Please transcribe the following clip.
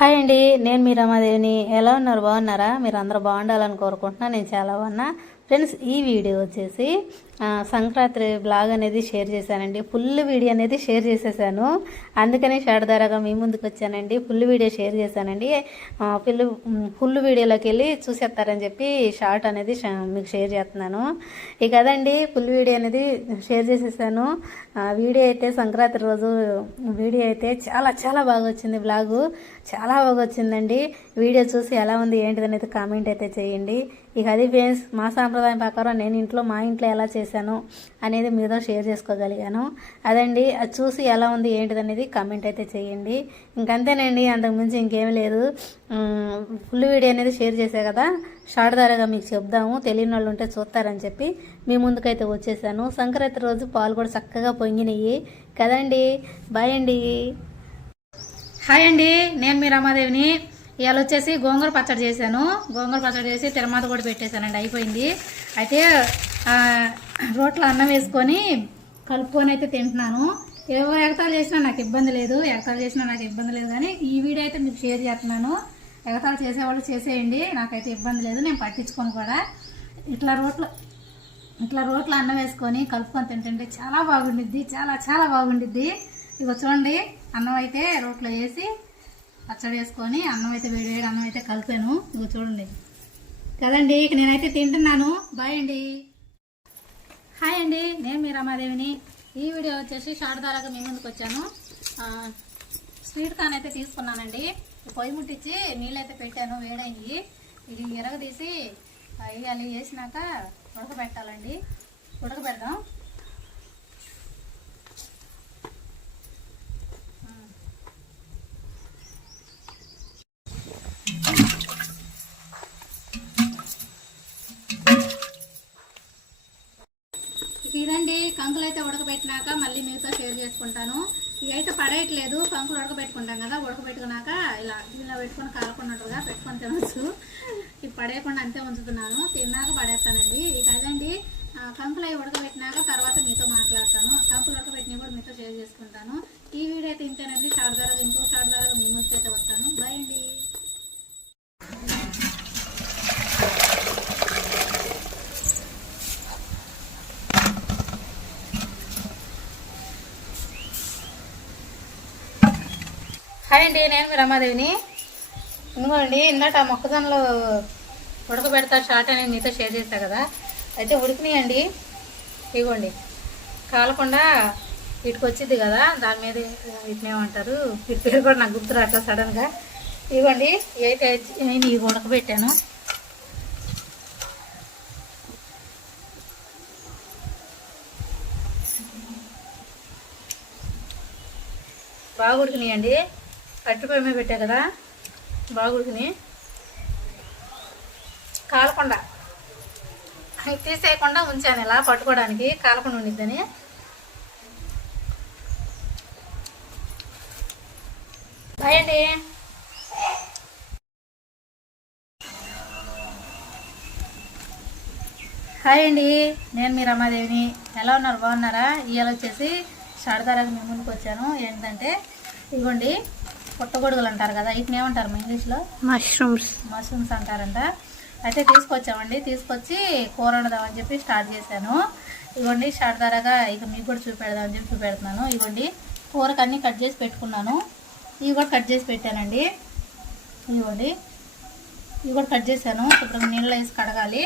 Hi అండి నేను మీ రమాదేవిని. ఎలా ఉన్నారు? బాగున్నారా? మీరు అందరూ బాగుండాలని కోరుకుంటున్నా. నేను చాలా బాగున్నా. ఫ్రెండ్స్ ఈ వీడియో వచ్చేసి సంక్రాంతి బ్లాగ్ అనేది షేర్ చేశానండి. ఫుల్ వీడియో అనేది షేర్ చేసేసాను. అందుకనే షాడదారాగా మీ ముందుకు వచ్చానండి. ఫుల్ వీడియో షేర్ చేశానండి. ఫుల్ ఫుల్ వీడియోలోకి వెళ్ళి చూసేస్తారని చెప్పి షార్ట్ అనేది షా- మీకు షేర్ చేస్తున్నాను. ఇక అదండి ఫుల్ వీడియో అనేది షేర్ చేసేసాను. వీడియో అయితే సంక్రాంతి రోజు వీడియో అయితే చాలా చాలా బాగా వచ్చింది బ్లాగు. చాలా బాగా వచ్చిందండి. వీడియో చూసి ఎలా ఉంది ఏంటిది అనేది కామెంట్ అయితే చేయండి. ఇక అది ఫ్రెండ్స్ మా సాంప్రదాయం ప్రకారం నేను ఇంట్లో మా ఇంట్లో ఎలా చేశాను అనేది మీతో షేర్ చేసుకోగలిగాను. అదండి అది చూసి ఎలా ఉంది ఏంటిది అనేది కామెంట్ అయితే చేయండి. ఇంకంతేనండి అంతకుమించి ఇంకేమీ లేదు. ఫుల్ వీడియో అనేది షేర్ చేసే కదా. షార్ట్ ద్వారాగా మీకు చెప్దాము. తెలియని వాళ్ళు ఉంటే చూస్తారని చెప్పి మీ ముందుకైతే వచ్చేసాను. సంక్రాంతి రోజు పాలు కూడా చక్కగా పొంగినాయి. కదండి బాయ్ అండి. హాయ్ అండి నేను మీ రమాదేవిని. ఇవాళ వచ్చేసి గోంగూర పచ్చడి చేశాను. గోంగూర పచ్చడి చేసి తిరుమాత కూడా పెట్టేశానండి. అయిపోయింది. అయితే రోట్లో అన్నం వేసుకొని కలుపుకొని అయితే తింటున్నాను. ఏవో ఎగతాలు చేసినా నాకు ఇబ్బంది లేదు. ఎగతాలు చేసినా నాకు ఇబ్బంది లేదు కానీ ఈ వీడియో అయితే మీకు షేర్ చేస్తున్నాను. ఎగతాలు చేసేవాళ్ళు చేసేయండి. నాకైతే ఇబ్బంది లేదు. నేను పట్టించుకోను కూడా. ఇట్లా రోట్లో ఇట్లా రోట్లో అన్నం వేసుకొని కలుపుకొని తింటుంటే చాలా బాగుండిద్ది. చాలా చాలా బాగుండిద్ది. ఇగో చూడండి. అన్నం అయితే రోట్లో వేసి పచ్చడి వేసుకొని అన్నం అయితే వేడి వేడి అన్నం అయితే కలిపాను. ఇగో చూడండి. కదండి ఇక నేనైతే తింటున్నాను. బాయ్ అండి. హాయ్ అండి నేను మీ రమాదేవిని. ఈ వీడియో వచ్చేసి షార్ట్ మీ ముందుకు వచ్చాను. స్వీట్ కాన్ అయితే తీసుకున్నానండి. పొయ్యి ముట్టించి నీళ్ళైతే పెట్టాను వేడయ్యి. ఇది ఎరగ తీసి వేయాలి వేసినాక ఉడకబెట్టాలండి. ఉడకబెడదాం ఇక ఇదండి కంకులు అయితే ఉడకబెట్టినాక మళ్ళీ మీతో షేర్ చేసుకుంటాను. ఇవి అయితే పడేయట్లేదు కంకులు ఉడకబెట్టుకుంటాం కదా ఉడకబెట్టుకున్నాక ఇలా ఇలా పెట్టుకొని కాలకుండా పెట్టుకొని తినొచ్చు. ఇవి పడేయకుండా అంతే ఉంచుతున్నాను. తిన్నాక పడేస్తానండి. ఇక అదండి కంకులు అవి ఉడకబెట్టినాక తర్వాత మీతో మాట్లాడతాను. కంకులు ఉడకబెట్టినవి కూడా మీతో షేర్ చేసుకుంటాను. ఈ వీడియో అయితే ఇంతేనండి. షార్ట్ ద్వారా ఇంకో షార్ట్ ద్వారా మీ ముందుకు అయితే వస్తాను బాయ్ అండి హాయ్ అండి నేను మీ రమాదేవిని. ఇదిగోండి ఇందాక ఆ మొక్కజొన్నలు ఉడకబెడతా షార్ట్ అనేది మీతో షేర్ చేశా కదా. అయితే ఉడికినాయండి. ఇదిగోండి కాలకుండా వీటికి వచ్చింది కదా దాని మీద ఇట్నేమంటారు. వీటి పేరు కూడా నాకు గుర్తు రావట్లేదు సడన్గా. ఇదిగోండి అయితే నేను ఇవి ఉడకబెట్టాను. బాగా ఉడికినాయండి. కట్టిపోయి పెట్టా కదా. బాగుడికిని కాలకొండ. కాలకుండా తీసేయకుండా ఉంచాను ఇలా పట్టుకోవడానికి కాలకుండా ఉండిద్దని. బాయ్ అండి. హాయ్ అండి నేను మీ రమాదేవిని. ఎలా ఉన్నారు? బాగున్నారా? ఇవాళ వచ్చేసి షాడదారాకి మీ ముందుకు వచ్చాను ఏంటంటే ఇదిగోండి పుట్టగొడుగులు అంటారు కదా వీటిని ఏమంటారు మా ఇంగ్లీష్లో? మష్రూమ్స్. మష్రూమ్స్ అంటారంట. అయితే తీసుకొచ్చామండి తీసుకొచ్చి కూర వండుదామని చెప్పి స్టార్ట్ చేశాను. ఇవ్వండి స్టార్ట్ ధరగా ఇక మీకు కూడా చూపెడదామని చెప్పి చూపెడుతున్నాను. ఇవ్వండి కూరకు అన్నీ కట్ చేసి పెట్టుకున్నాను. ఇవి కూడా కట్ చేసి పెట్టానండి. ఇవ్వండి ఇవి కూడా కట్ చేశాను. ఇప్పుడు నీళ్ళు వేసి కడగాలి.